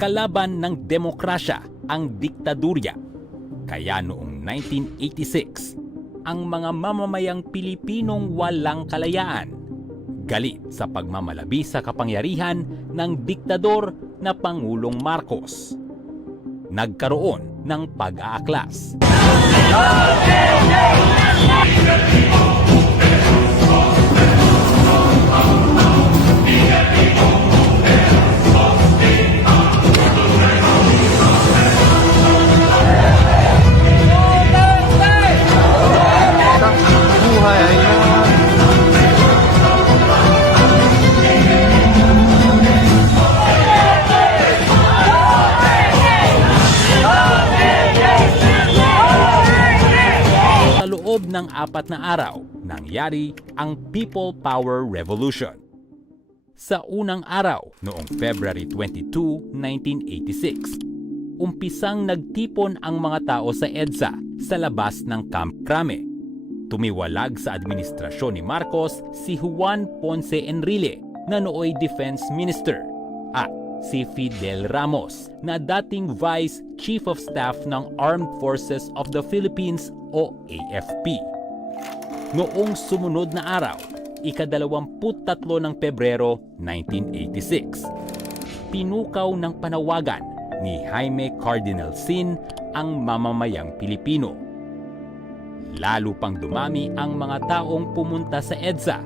kalaban ng demokrasya ang diktadurya. Kaya noong 1986, ang mga mamamayang Pilipinong walang kalayaan, galit sa pagmamalabi sa kapangyarihan ng diktador na Pangulong Marcos, nagkaroon ng pag-aaklas. Sa loob ng 4 na araw, nangyari ang People Power Revolution. Sa unang araw, noong February 22, 1986, umpisang nagtipon ang mga tao sa EDSA sa labas ng Camp Crame. Tumiwalag sa administrasyon ni Marcos si Juan Ponce Enrile na nooy Defense Minister at si Fidel Ramos na dating Vice Chief of Staff ng Armed Forces of the Philippines o AFP. Noong sumunod na araw, ika-23 ng Pebrero 1986, pinukaw ng panawagan ni Jaime Cardinal Sin ang mamamayang Pilipino. Lalo pang dumami ang mga taong pumunta sa EDSA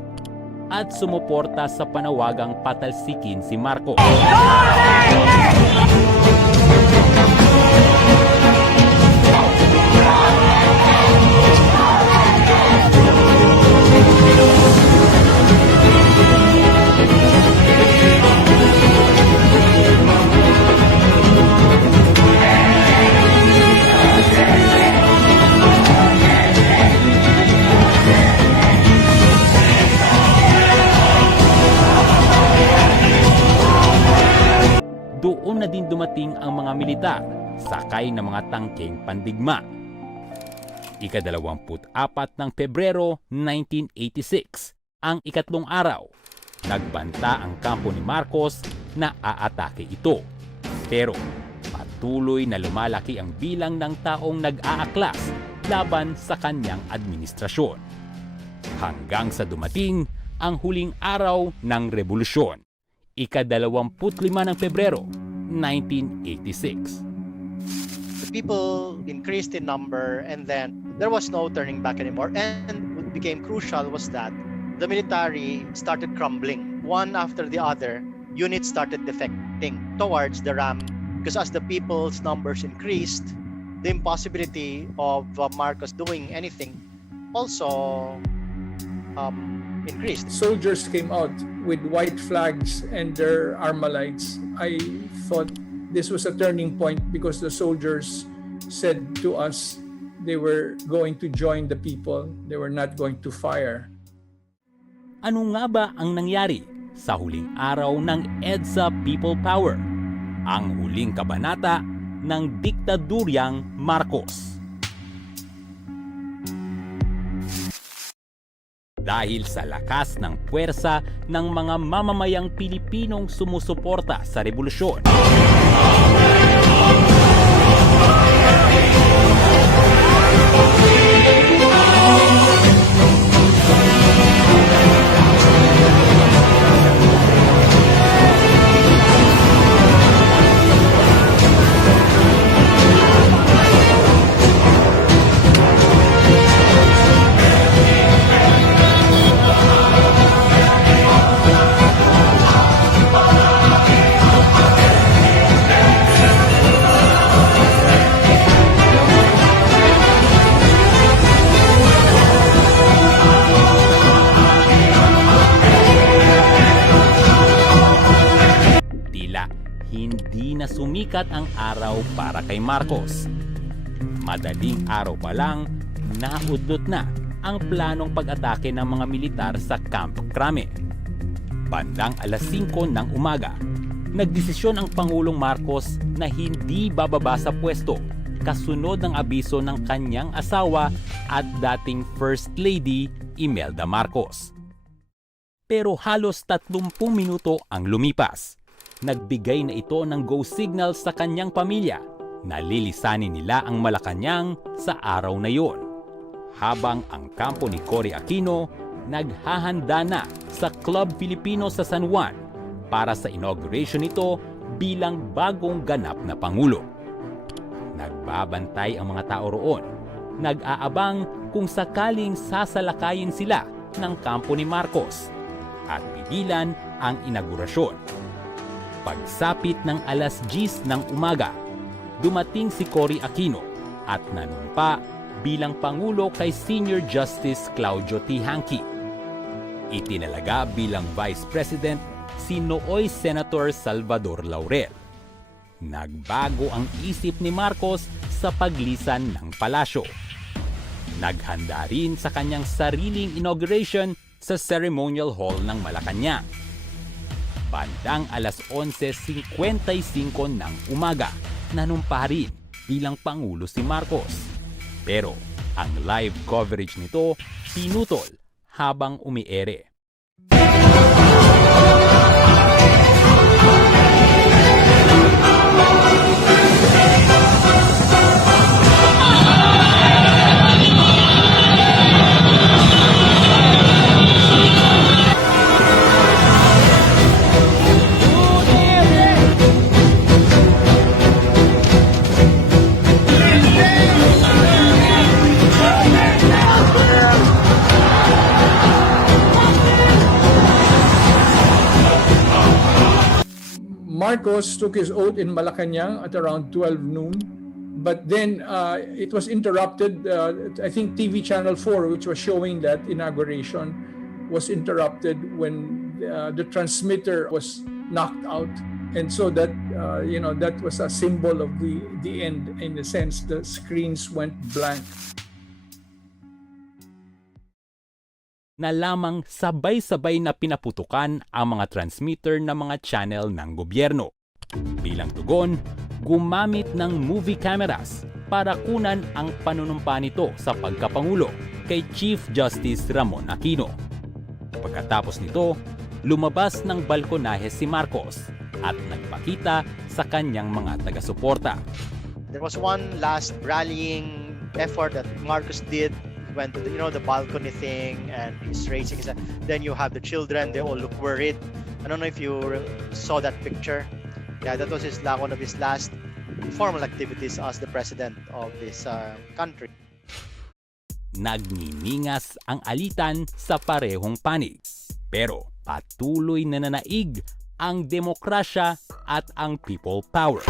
at sumuporta sa panawagang patalsikin si Marcos. Doon na din dumating ang mga militar, sakay ng mga tangkeng pandigma. Ika-24 ng Pebrero 1986, ang ikatlong araw, nagbanta ang kampo ni Marcos na aatake ito. Pero patuloy na lumalaki ang bilang ng taong nag-aaklas laban sa kanyang administrasyon. Hanggang sa dumating ang huling araw ng revolusyon. Ika-25 ng Pebrero 1986. The people increased in number and then there was no turning back anymore. And what became crucial was that the military started crumbling. One after the other, units started defecting towards the RAM because as the people's numbers increased, the impossibility of Marcos doing anything also increased. Soldiers came out with white flags and their armalights. I thought this was a turning point because the soldiers said to us they were going to join the people. They were not going to fire. Ano nga ba ang nangyari sa huling araw ng EDSA People Power? Ang huling kabanata ng diktaduryang Marcos. Dahil sa lakas ng puwersa ng mga mamamayang Pilipinong sumusuporta sa revolusyon. Hindi na sumikat ang araw para kay Marcos. Madaling araw pa lang, naudlot na ang planong pag-atake ng mga militar sa Camp Crame. Bandang alas 5 ng umaga, nagdesisyon ang Pangulong Marcos na hindi bababa sa pwesto kasunod ng abiso ng kanyang asawa at dating First Lady Imelda Marcos. Pero halos 30 minuto ang lumipas. nagbigay na ito ng go signal sa kanyang pamilya na lilisanin nila ang Malacanang sa araw na yon. Habang ang kampo ni Cory Aquino naghahanda na sa Club Filipino sa San Juan para sa inauguration nito bilang bagong ganap na Pangulo. Nagbabantay ang mga tao roon, nag-aabang kung sakaling sasalakayin sila ng kampo ni Marcos at pigilan ang inaugurasyon. Pagsapit ng alas 10 ng umaga, dumating si Cory Aquino at nanumpa bilang Pangulo kay Senior Justice Claudio T. Hanqui. Itinalaga bilang Vice President si nooy Senator Salvador Laurel. Nagbago ang isip ni Marcos sa paglisan ng palasyo. Naghanda rin sa kanyang sariling inauguration sa Ceremonial Hall ng Malacanang. Bandang alas 11:55 ng umaga, nanumpa rin bilang Pangulo si Marcos. Pero ang live coverage nito pinutol habang umiere. Marcos took his oath in Malacanang at around 12 noon, but then it was interrupted. I think TV Channel 4, which was showing that inauguration, was interrupted when the transmitter was knocked out, and so that that was a symbol of the end. In a sense, the screens went blank. Na lamang sabay-sabay na pinaputukan ang mga transmitter ng mga channel ng gobyerno. Bilang tugon, gumamit ng movie cameras para kunan ang panunumpa nito sa pagkapangulo kay Chief Justice Ramon Aquino. Pagkatapos nito, lumabas ng balkonahe si Marcos at nagpakita sa kanyang mga taga-suporta. There was one last rallying effort that Marcos did. Went to the balcony thing, and he's raising his hand. Then you have the children, they all look worried. I don't know if you saw that picture. Yeah, that was one of his last formal activities as the president of this country. Nagniningas ang alitan sa parehong panig. Pero patuloy na nanaig ang demokrasya at ang people power.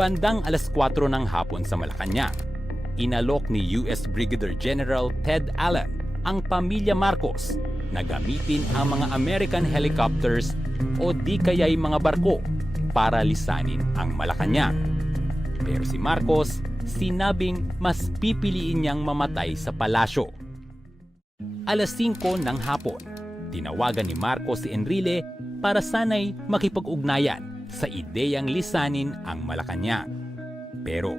Bandang alas 4 ng hapon sa Malacanang, inalok ni US Brigadier General Ted Allen ang pamilya Marcos na gamitin ang mga American helicopters o di kaya'y mga barko para lisanin ang Malacanang. Pero si Marcos sinabing mas pipiliin niyang mamatay sa palasyo. Alas 5 ng hapon, tinawagan ni Marcos si Enrile para sana'y makipag-ugnayan sa ideyang lisanin ang Malacanang. Pero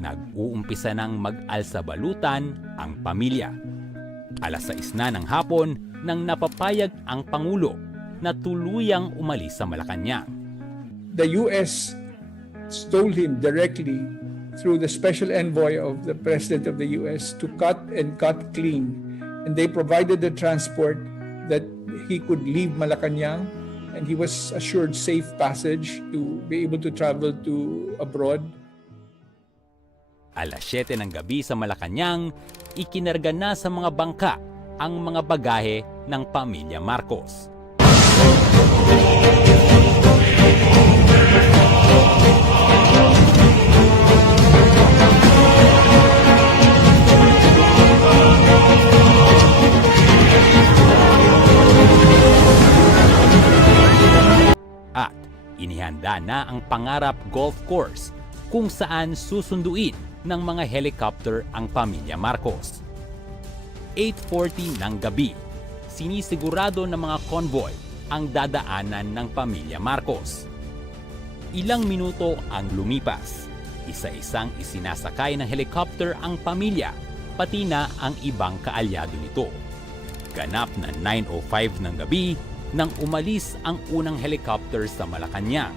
nag-uumpisa ng mag-alsabalutan ang pamilya. Alas 6 na ng hapon nang napapayag ang Pangulo na tuluyang umalis sa Malacanang. The U.S. told him directly through the special envoy of the President of the U.S. to cut and cut clean. And they provided the transport that he could leave Malacanang, and he was assured safe passage to be able to travel to abroad. Alas 7 ng gabi sa Malacanang, ikinarga na sa mga bangka ang mga bagahe ng pamilya Marcos. At inihanda na ang Pangarap Golf Course kung saan susunduin ng mga helicopter ang pamilya Marcos. 8:40 ng gabi, sinisigurado ng mga convoy ang dadaanan ng pamilya Marcos. Ilang minuto ang lumipas. Isa-isang isinasakay ng helicopter ang pamilya, pati na ang ibang kaalyado nito. Ganap na 9:05 ng gabi nang umalis ang unang helicopter sa Malacanang.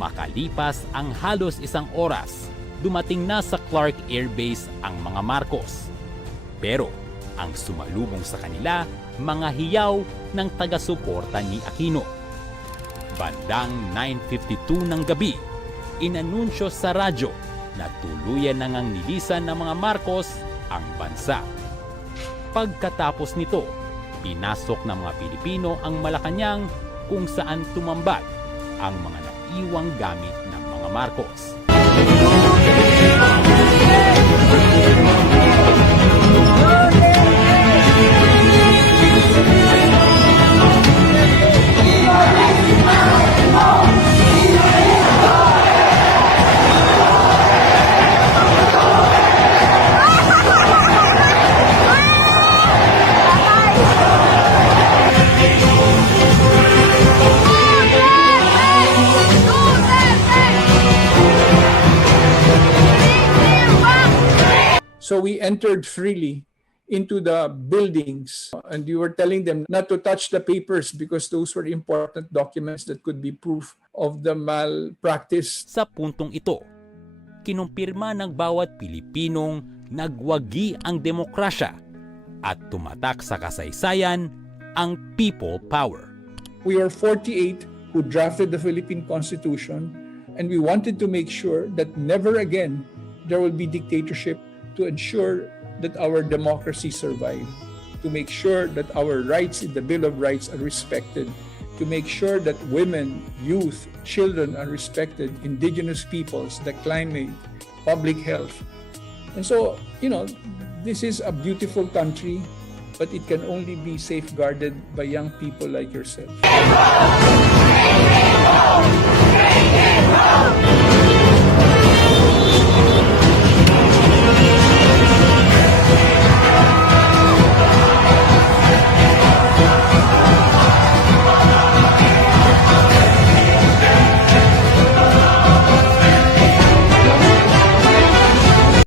Makalipas ang halos isang oras, dumating na sa Clark Air Base ang mga Marcos. Pero ang sumalubong sa kanila, mga hiyaw ng taga-suporta ni Aquino. Bandang 9:52 ng gabi, inanunsyo sa radyo na tuluyan na ngang nilisan ng mga Marcos ang bansa. Pagkatapos nito, pinasok ng mga Pilipino ang Malacanang kung saan tumambad ang mga naiwang gamit ng mga Marcos. So we entered freely into the buildings, and we were telling them not to touch the papers because those were important documents that could be proof of the malpractice. Sa puntong ito, kinumpirma ng bawat Pilipinong nagwagi ang demokrasya at tumatak sa kasaysayan ang people power. We are 48 who drafted the Philippine Constitution, and we wanted to make sure that never again there will be dictatorship, to ensure that our democracy survive, to make sure that our rights in the Bill of Rights are respected, to make sure that women, youth, children are respected, indigenous peoples, the climate, public health. And so, this is a beautiful country, but it can only be safeguarded by young people like yourself.